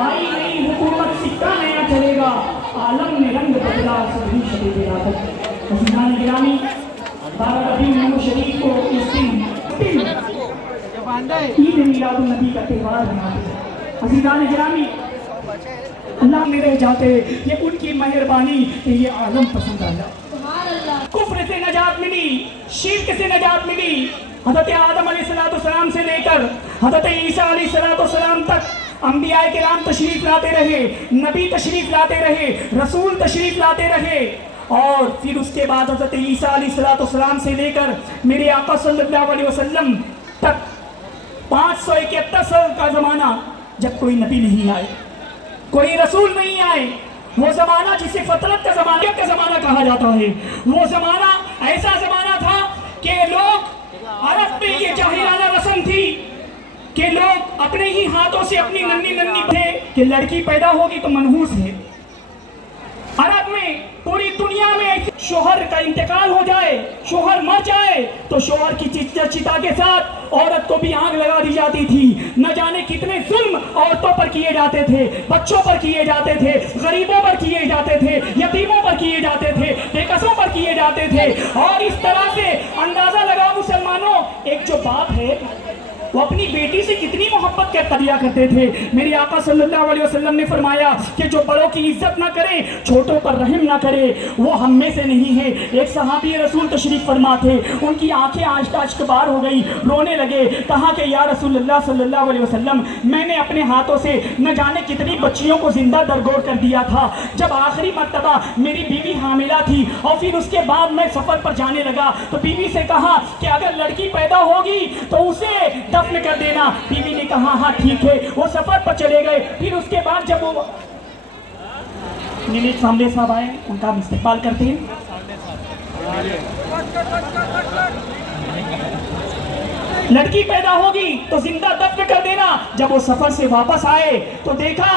आई नई हुकूमत सिक्का नया चलेगा, आलम ने रंग बदला सभी शबे विरासत। हसीनान गिरामी, 12 रबीउल शरीफ को इस दिन ईद मिलादुन नबी का त्यौहार मनाते हैं। हसीनान गिरामी, अल्लाह में रह जाते, ये उनकी मेहरबानी कि ये आलम पसंद आया। कुफ्र से नजात मिली, शिर्क से नजात मिली। हज़रत आदम अलैहिस्सलाम से लेकर हज़रत ईसा अलैहिस्सलाम तक अंबिया किराम तशरीफ लाते रहे, नबी तशरीफ लाते रहे, रसूल तशरीफ लाते रहे। और फिर उसके बाद हज़रत ईसा अलैहिस्सलाम से लेकर मेरे आका सल्लल्लाहु अलैहि वसल्लम तक 571 साल का ज़माना जब कोई नबी नहीं आए, कोई रसूल नहीं आए। वो ज़माना जिसे फतरत का ज़माना कहा जाता है, वो ज़माना ऐसा ज़माना था कि लोग, अरब में ये जाहिलाना रस्म थी कि लोग अपने ही हाथों से अपनी नन्ही थे कि लड़की पैदा होगी तो मनहूस है। अरब में, पूरी दुनिया में शोहर का इंतकाल हो जाए, शोहर मर जाए तो शोहर की चिता के साथ औरत को भी आग लगा दी जाती थी। न जाने कितने जुल्म औरतों पर किए जाते थे, बच्चों पर किए जाते थे, गरीबों पर किए जाते थे, यतीमों पर किए जाते थे, बेकसों पर किए जाते थे। और इस तरह से अंदाजा लगाओ मुसलमानों, एक जो बाप है वो अपनी बेटी से कितनी मोहब्बत किया करते थे। मेरे आका सल्लल्लाहु अलैहि वसल्लम ने फरमाया कि जो बड़ों की इज्जत ना करे, छोटों पर रहम ना करे, वो हम में से नहीं है। एक सहाबी रसूल तशरीफ फरमा थे, उनकी आंखें आश्क-बार हो गई, रोने लगे। कहा कि या रसूलुल्लाह सल्लल्लाहु अलैहि वसल्लम, मैंने अपने हाथों से न जाने कितनी बच्चियों को जिंदा दरगोर कर दिया था। जब आखिरी मर्तबा मेरी बीवी हामिला थी और फिर उसके बाद मैं सफर पर जाने लगा तो बीवी से कहा कि अगर लड़की पैदा होगी तो उसे दफन कर देना। बीवी ने कहा हाँ ठीक है। वो सफर पर चले गए। फिर उसके बाद जब वो नीलेश सामने साहब आए, उनका हम इस्तेमाल करते हैं। लड़की पैदा होगी तो जिंदा दफन कर देना। जब वो सफर से वापस आए तो देखा,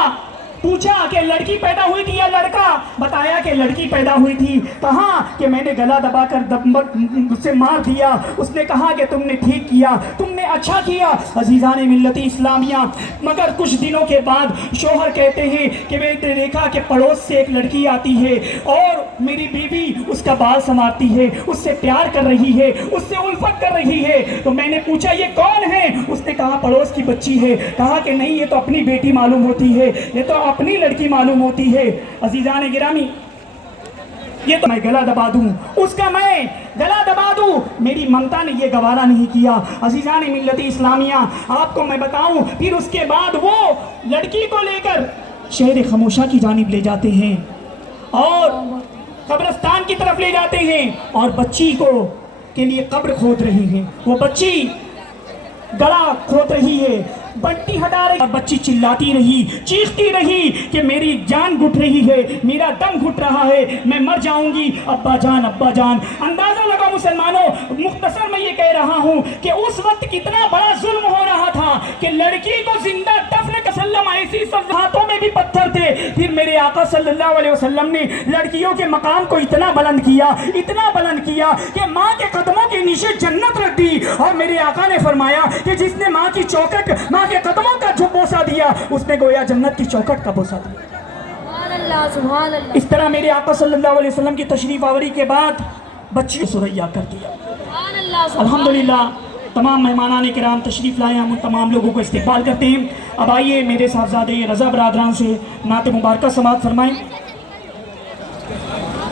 पूछा कि लड़की पैदा हुई थी या लड़का? बताया कि लड़की पैदा हुई थी। कहा कि मैंने गला दबाकर उससे मार दिया। उसने कहा कि तुमने ठीक किया, तुमने अच्छा किया। अजीज़ान मिल्लत इस्लामिया, मगर कुछ दिनों के बाद शोहर कहते हैं कि मैंने देखा कि पड़ोस से एक लड़की आती है और मेरी बीवी उसका बाल संवारती है, उससे प्यार कर रही है, उससे उल्फत कर रही है। तो मैंने पूछा ये कौन है? उसने कहा पड़ोस की बच्ची है। कहा कि नहीं, ये तो अपनी बेटी मालूम होती है, ये तो अपनी लड़की मालूम होती है। अजीज़ान गिरामी, ये तो मैं गला दबा दूं, उसका मैं गला दबा दूं, मेरी ममता ने ये गवारा नहीं किया। अजीज़ान मिल्लत इस्लामिया, आपको मैं बताऊं, फिर उसके बाद वो लड़की को लेकर शहर खामोशा की जानिब ले जाते हैं और कब्रिस्तान की तरफ ले जाते हैं और बच्ची को के लिए कब्र खोद रही हैं। वो बच्ची गला खोद रही है, बंटी हटा रही, और बच्ची चिल्लाती रही, चीखती रही कि मेरी जान घुट रही है, मेरा दम घुट रहा है, मैं मर जाऊंगी, अब्बा जान अब्बा जान। अंदाजा लगा मुसलमानों, मुख्तसर मैं ये कह रहा हूँ कि उस वक्त कितना बड़ा जुल्म हो रहा था कि लड़की को जिंदा दफन कसल्लम, ऐसी हाथों में भी पत्थर थे। फिर मेरे आका सल्लल्लाहु अलैहि वसल्लम ने लड़कियों के मकाम को इतना बुलंद किया, इतना बुलंद किया कि माँ के कदमों के नीचे जन्नत रख दी। और मेरे आका ने फरमाया कि जिसने माँ की चौखट, माँ के कदमों का जो बोसा दिया, उसने गोया जन्नत की चौखट का बोसा दिया। सुभान अल्लाह। इस तरह मेरे आका सल्लल्लाहु अलैहि वसल्लम की तशरीफ आवरी के बाद बच्ची को सुरैया कर दिया। अल्हम्दुलिल्लाह, तमाम मेहमानान किराम तशरीफ़ लाए, हम उन तमाम लोगों को इस्तकबाल करते हैं। अब आइए मेरे साहबजादे रज़ा बरादरान से नात मुबारक समाअत फरमाएं।